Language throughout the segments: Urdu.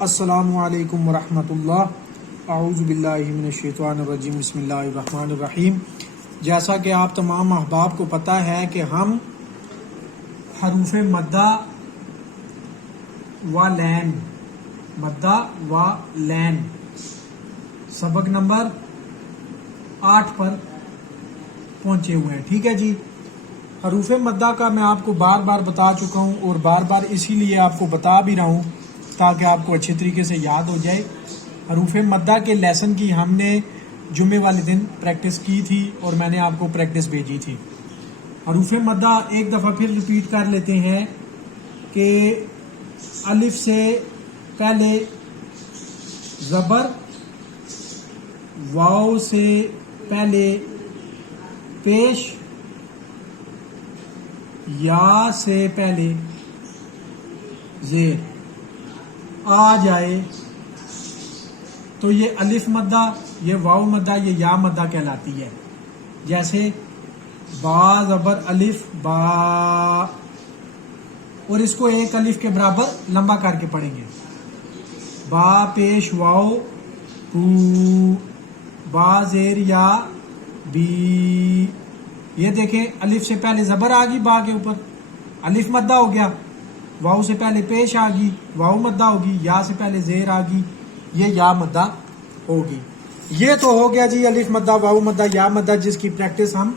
السلام علیکم ورحمۃ اللہ، اعوذ باللہ من الشیطان الرجیم، بسم اللہ الرحمن الرحیم۔ جیسا کہ آپ تمام احباب کو پتہ ہے کہ ہم حروف مدہ و لین سبق نمبر 8 پر پہنچے ہوئے ہیں، ٹھیک ہے جی۔ حروف مدہ کا میں آپ کو بار بار بتا چکا ہوں اور بار بار اسی لیے آپ کو بتا بھی رہا ہوں تاکہ آپ کو اچھے طریقے سے یاد ہو جائے۔ حروف مدہ کے لیسن کی ہم نے جمعے والے دن پریکٹس کی تھی اور میں نے آپ کو پریکٹس بھیجی تھی۔ حروف مدہ ایک دفعہ پھر ریپیٹ کر لیتے ہیں کہ الف سے پہلے زبر، واو سے پہلے پیش، یا سے پہلے زیر آ جائے تو یہ الف مدہ، یہ واو مدہ، یہ یا مدہ کہلاتی ہے۔ جیسے با زبر الف با، اور اس کو ایک الف کے برابر لمبا کر کے پڑھیں گے۔ با پیش واو کو، با زیر یا بی، یہ دیکھیں الف سے پہلے زبر آ گئی با کے اوپر، الف مدہ ہو گیا۔ واو سے پہلے پیش آ گئی، واو مدہ ہوگی۔ یا سے پہلے زیر آ گئی، یہ یا مدہ ہوگی۔ یہ تو ہو گیا جی الف مدہ، واو مدہ، یا مدہ، جس کی پریکٹس ہم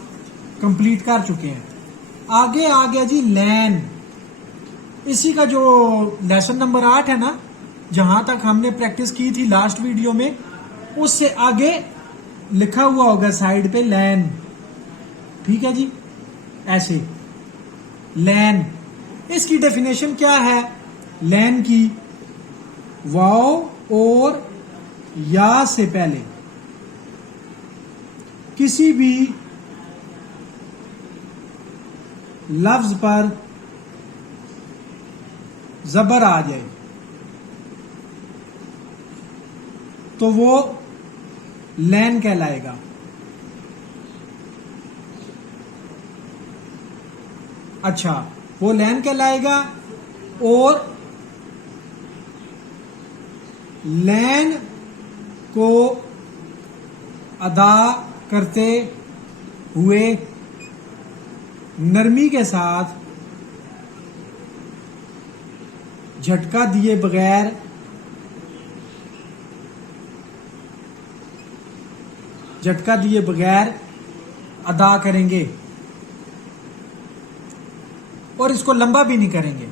کمپلیٹ کر چکے ہیں۔ آگے آ گیا جی لین۔ اسی کا جو لیسن نمبر 8 ہے نا، جہاں تک ہم نے پریکٹس کی تھی لاسٹ ویڈیو میں، اس سے آگے لکھا ہوا ہوگا سائڈ پہ لین، ٹھیک ہے جی۔ ایسے لین، اس کی ڈیفینیشن کیا ہے لین کی؟ واو اور یا سے پہلے کسی بھی لفظ پر زبر آ جائے تو وہ لین کہلائے گا۔ اچھا، وہ لین کہلائے گا، اور لین کو ادا کرتے ہوئے نرمی کے ساتھ جھٹکا دیے بغیر ادا کریں گے، اور اس کو لمبا بھی نہیں کریں گے،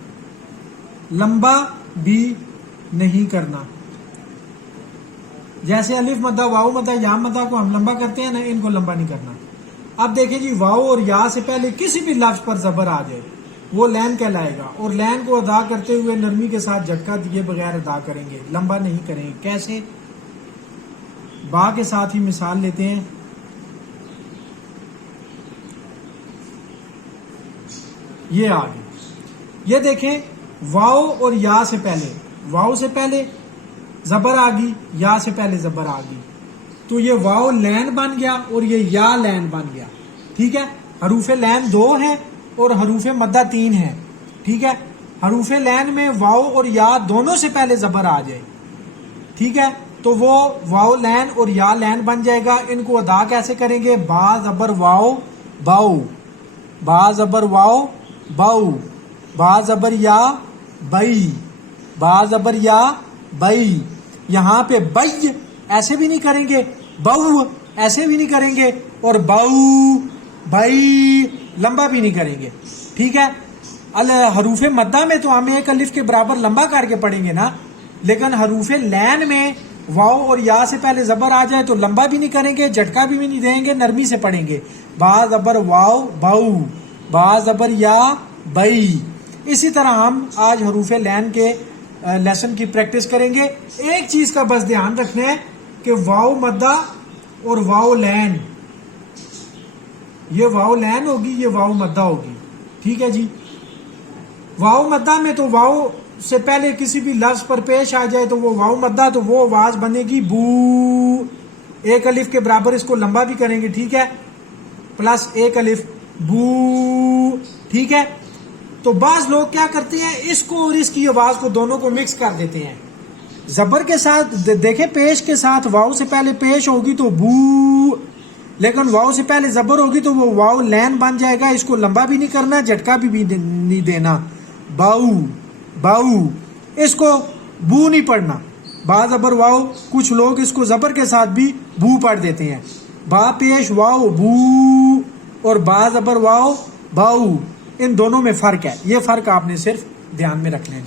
لمبا بھی نہیں کرنا۔ جیسے الف مدہ، واو مدہ، یا مدہ کو ہم لمبا کرتے ہیں نا، ان کو لمبا نہیں کرنا۔ اب دیکھیں جی، واو اور یا سے پہلے کسی بھی لفظ پر زبر آ جائے وہ لین کہلائے گا، اور لین کو ادا کرتے ہوئے نرمی کے ساتھ جھٹکا دیے بغیر ادا کریں گے، لمبا نہیں کریں گے۔ کیسے؟ با کے ساتھ ہی مثال لیتے ہیں۔ یہ آگے یہ دیکھیں، واو اور یا سے پہلے، واو سے پہلے زبر آ گئی، یا سے پہلے زبر آ گئی، تو یہ واو لین بن گیا اور یہ یا لین بن گیا، ٹھیک ہے۔ حروف لین 2 ہیں اور حروف مدہ 3 ہیں، ٹھیک ہے۔ حروف لین میں واو اور یا دونوں سے پہلے زبر آ جائے، ٹھیک ہے، تو وہ واو لین اور یا لین بن جائے گا۔ ان کو ادا کیسے کریں گے؟ با زبر واو باؤ، با زبر واو باؤ، با زبر یا بئی، با زبر یا بئی۔ یہاں پہ بئی ایسے بھی نہیں کریں گے، بو ایسے بھی نہیں کریں گے، اور بو بئی لمبا بھی نہیں کریں گے، ٹھیک ہے۔ حروف مدہ میں تو ہم ایک الف کے برابر لمبا کر کے پڑھیں گے نا، لیکن حروف لین میں واو اور یا سے پہلے زبر آ جائے تو لمبا بھی نہیں کریں گے، جھٹکا بھی نہیں دیں گے، نرمی سے پڑھیں گے۔ با زبر واو باؤ، با زبر یا بئی۔ اسی طرح ہم آج حروف لین کے لیسن کی پریکٹس کریں گے۔ ایک چیز کا بس دھیان رکھنا ہے کہ واو مدہ اور واو لین، یہ واو لین ہوگی، یہ واو مدہ ہوگی، ٹھیک ہے جی۔ واو مدہ میں تو واو سے پہلے کسی بھی لفظ پر پیش آ جائے تو وہ واو مدہ، تو وہ آواز بنے گی بو، ایک الف کے برابر اس کو لمبا بھی کریں گے، ٹھیک ہے، پلس ایک الف بو، ٹھیک ہے۔ تو بعض لوگ کیا کرتے ہیں، اس کو اور اس کی آواز کو دونوں کو مکس کر دیتے ہیں، زبر کے ساتھ دیکھیں پیش کے ساتھ واؤ سے پہلے پیش ہوگی تو بو، لیکن واؤ سے پہلے زبر ہوگی تو وہ واؤ لین بن جائے گا. اس کو لمبا بھی نہیں کرنا، جھٹکا بھی نہیں دینا. باؤ باؤ، اس کو بو نہیں پڑھنا. با زبر واؤ، کچھ لوگ اس کو زبر کے ساتھ بھی بو پڑھ دیتے ہیں. با پیش واؤ بو اور با زبر واؤ باؤ، ان دونوں میں فرق ہے. یہ فرق آپ نے صرف دھیان میں رکھنا ہے.